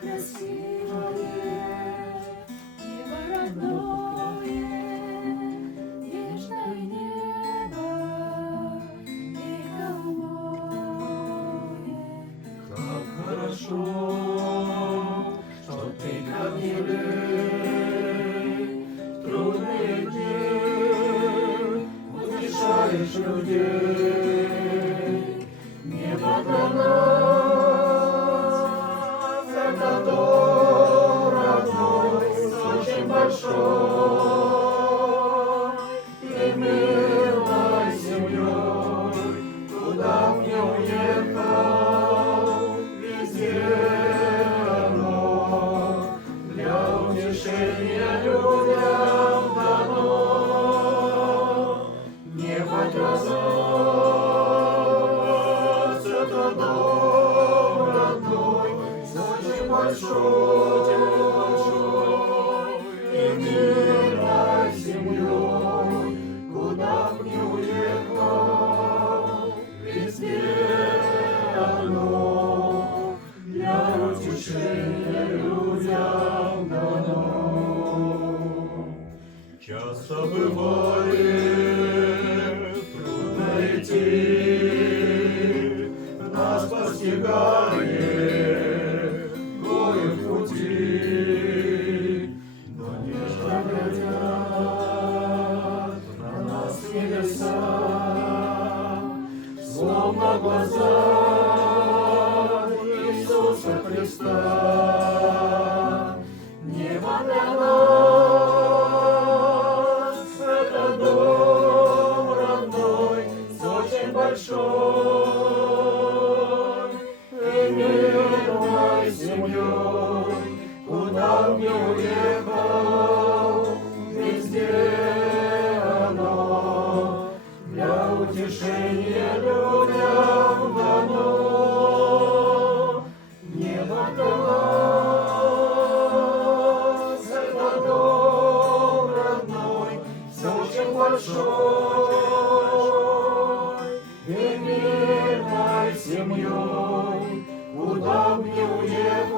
красивое, небо родное, нежное небо и голубое. Как хорошо, что ты ко мне в трудные дни утешаешь людей. Небо для нас это дом родной, очень большой и милой семьей. Куда б не уехал, везде оно для утешения людям дано. Небо для нас это дом родной, очень большой и мирной семьей. Куда б не уехал, везде оно для утешения людям дано. Часто бывает трудно идти, нас постигает горе в пути, но нежно глядят на нас небеса, словно глаза Иисуса Христа. Небо для нас это дом родной, очень большой и мирной семьей. Куда б не уехал, везде оно для утешения людям дано. Небо для нас это дом родной, очень большой и мирной семьей. Куда б не уехал,